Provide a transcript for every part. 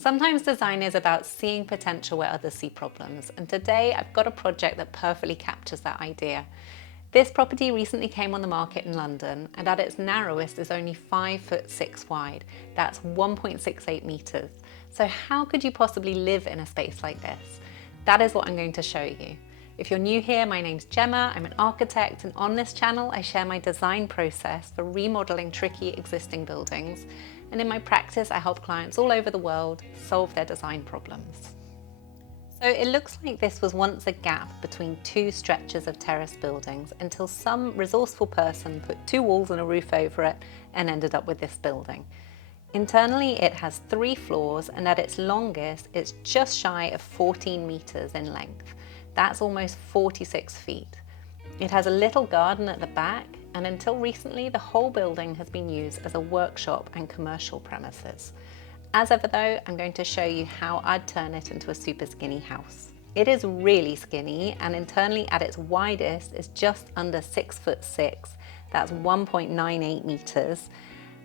Sometimes design is about seeing potential where others see problems, and today I've got a project that perfectly captures that idea. This property recently came on the market in London, and at its narrowest is only 5'6" wide. That's 1.68 meters. So how could you possibly live in a space like this? That is what I'm going to show you. If you're new here, my name's Gemma, I'm an architect, and on this channel I share my design process for remodeling tricky existing buildings, and in my practice I help clients all over the world solve their design problems. So it looks like this was once a gap between two stretches of terrace buildings until some resourceful person put two walls and a roof over it and ended up with this building. Internally it has 3 floors, and at its longest it's just shy of 14 meters in length. That's almost 46 feet. It has a little garden at the back, and until recently the whole building has been used as a workshop and commercial premises. As ever though, I'm going to show you how I'd turn it into a super skinny house. It is really skinny, and internally at its widest is just under 6'6". That's 1.98 meters.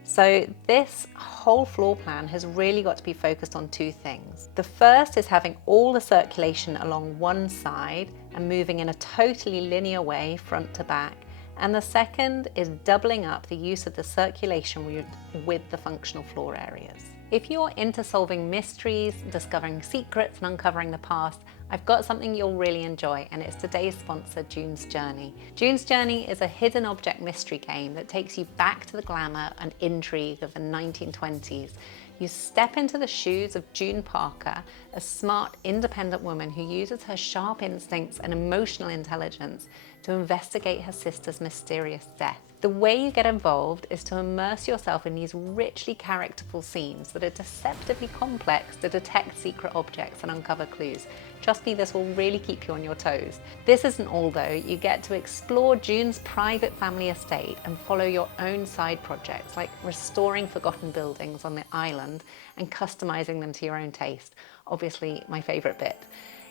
So this whole floor plan has really got to be focused on 2 things. The first is having all the circulation along one side and moving in a totally linear way front to back. And the second is doubling up the use of the circulation with the functional floor areas. If you're into solving mysteries, discovering secrets and uncovering the past, I've got something you'll really enjoy, and it's today's sponsor, June's Journey. June's Journey is a hidden object mystery game that takes you back to the glamour and intrigue of the 1920s. You step into the shoes of June Parker, a smart, independent woman who uses her sharp instincts and emotional intelligence to investigate her sister's mysterious death. The way you get involved is to immerse yourself in these richly characterful scenes that are deceptively complex to detect secret objects and uncover clues. Trust me, this will really keep you on your toes. This isn't all though. You get to explore June's private family estate and follow your own side projects like restoring forgotten buildings on the island and customizing them to your own taste. Obviously, my favorite bit.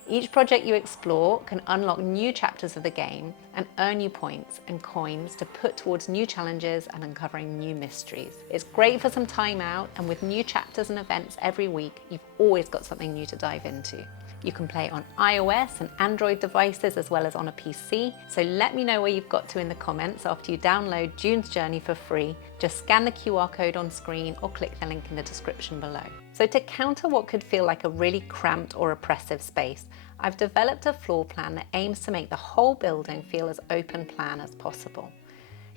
Each project you explore can unlock new chapters of the game and earn you points and coins to put towards new challenges and uncovering new mysteries. It's great for some time out, and with new chapters and events every week, you've always got something new to dive into. You can play on iOS and Android devices as well as on a PC, so let me know where you've got to in the comments after you download June's Journey for free. Just scan the QR code on screen or click the link in the description below. So to counter what could feel like a really cramped or oppressive space, I've developed a floor plan that aims to make the whole building feel as open plan as possible.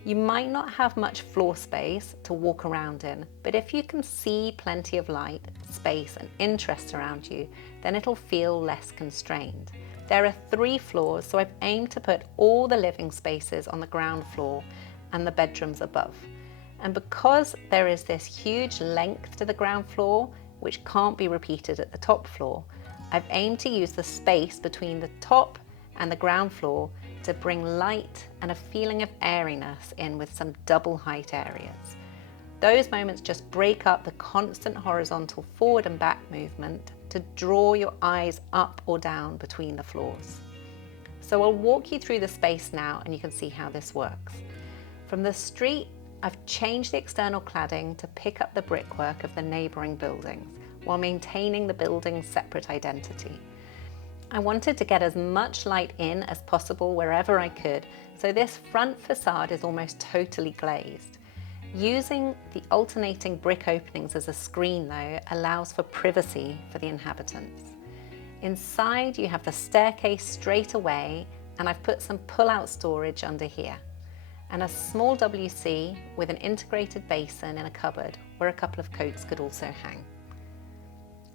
You might not have much floor space to walk around in, but if you can see plenty of light, space and interest around you, then it'll feel less constrained. There are 3 floors, so I've aimed to put all the living spaces on the ground floor and the bedrooms above. And because there is this huge length to the ground floor, which can't be repeated at the top floor, I've aimed to use the space between the top and the ground floor to bring light and a feeling of airiness in with some double height areas. Those moments just break up the constant horizontal forward and back movement to draw your eyes up or down between the floors. So I'll walk you through the space now and you can see how this works. From the street, I've changed the external cladding to pick up the brickwork of the neighbouring buildings while maintaining the building's separate identity. I wanted to get as much light in as possible wherever I could, so this front facade is almost totally glazed. Using the alternating brick openings as a screen though allows for privacy for the inhabitants. Inside you have the staircase straight away, and I've put some pull-out storage under here, and a small WC with an integrated basin in a cupboard where a couple of coats could also hang.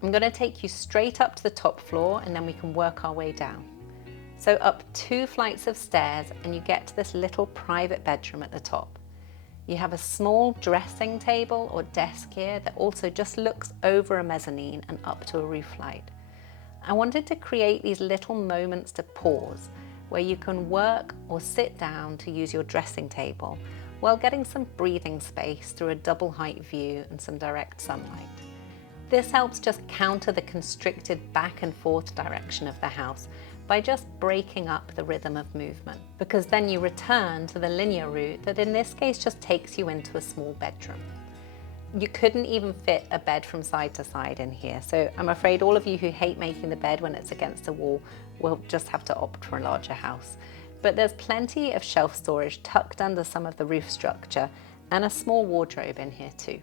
I'm going to take you straight up to the top floor and then we can work our way down. So up 2 flights of stairs and you get to this little private bedroom at the top. You have a small dressing table or desk here that also just looks over a mezzanine and up to a roof light. I wanted to create these little moments to pause where you can work or sit down to use your dressing table while getting some breathing space through a double height view and some direct sunlight. This helps just counter the constricted back and forth direction of the house by just breaking up the rhythm of movement, because then you return to the linear route that in this case just takes you into a small bedroom. You couldn't even fit a bed from side to side in here, so I'm afraid all of you who hate making the bed when it's against a wall will just have to opt for a larger house. But there's plenty of shelf storage tucked under some of the roof structure and a small wardrobe in here too.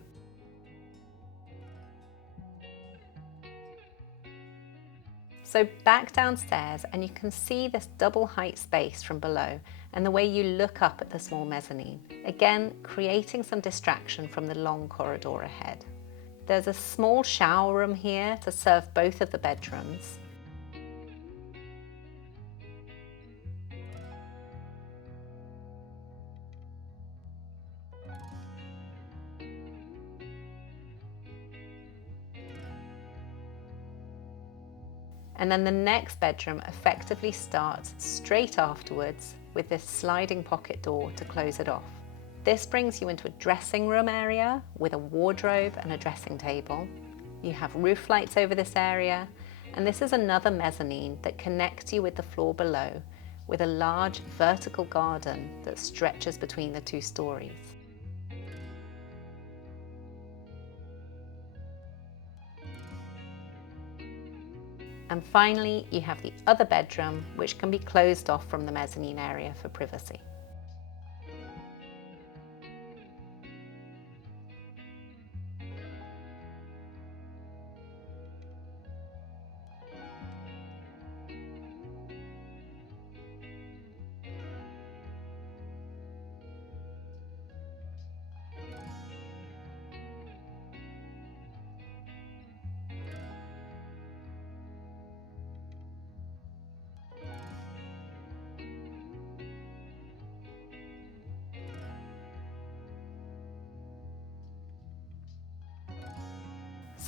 So back downstairs, and you can see this double height space from below and the way you look up at the small mezzanine, again creating some distraction from the long corridor ahead. There's a small shower room here to serve both of the bedrooms. And then the next bedroom effectively starts straight afterwards with this sliding pocket door to close it off. This brings you into a dressing room area with a wardrobe and a dressing table. You have roof lights over this area, and this is another mezzanine that connects you with the floor below with a large vertical garden that stretches between the two stories. And finally, you have the other bedroom, which can be closed off from the mezzanine area for privacy.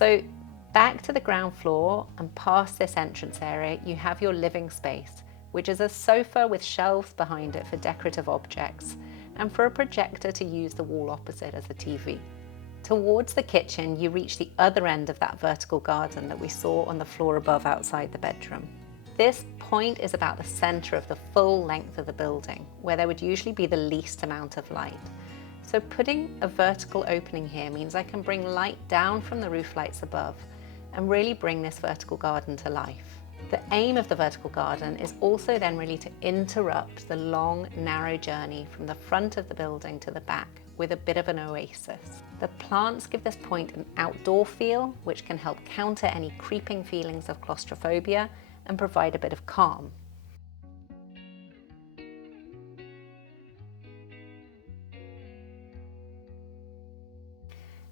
So back to the ground floor and past this entrance area, you have your living space, which is a sofa with shelves behind it for decorative objects and for a projector to use the wall opposite as a TV. Towards the kitchen, you reach the other end of that vertical garden that we saw on the floor above outside the bedroom. This point is about the center of the full length of the building, where there would usually be the least amount of light. So putting a vertical opening here means I can bring light down from the roof lights above and really bring this vertical garden to life. The aim of the vertical garden is also then really to interrupt the long, narrow journey from the front of the building to the back with a bit of an oasis. The plants give this point an outdoor feel, which can help counter any creeping feelings of claustrophobia and provide a bit of calm.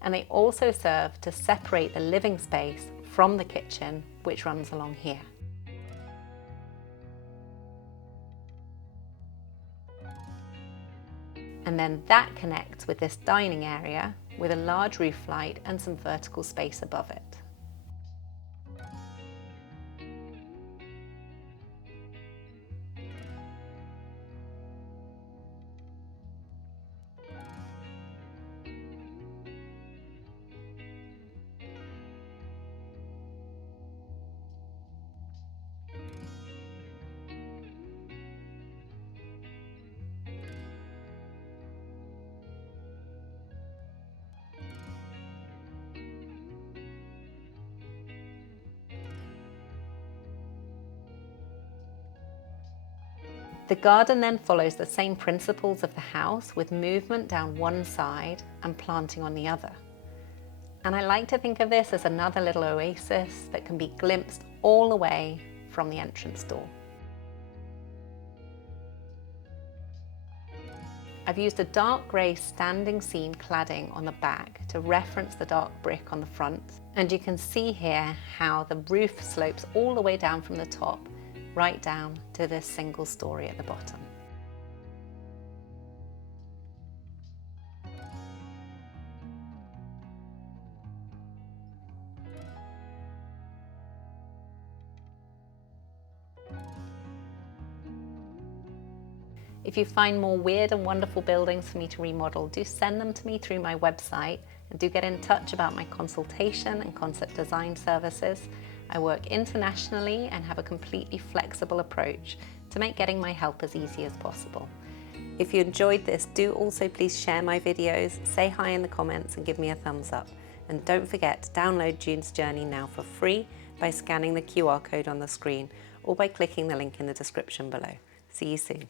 And they also serve to separate the living space from the kitchen, which runs along here. And then that connects with this dining area with a large roof light and some vertical space above it. The garden then follows the same principles of the house, with movement down one side and planting on the other. And I like to think of this as another little oasis that can be glimpsed all the way from the entrance door. I've used a dark grey standing seam cladding on the back to reference the dark brick on the front, and you can see here how the roof slopes all the way down from the top right down to this single story at the bottom. If you find more weird and wonderful buildings for me to remodel, do send them to me through my website, and do get in touch about my consultation and concept design services. I work internationally and have a completely flexible approach to make getting my help as easy as possible. If you enjoyed this, do also please share my videos, say hi in the comments and give me a thumbs up. And don't forget to download June's Journey now for free by scanning the QR code on the screen or by clicking the link in the description below. See you soon.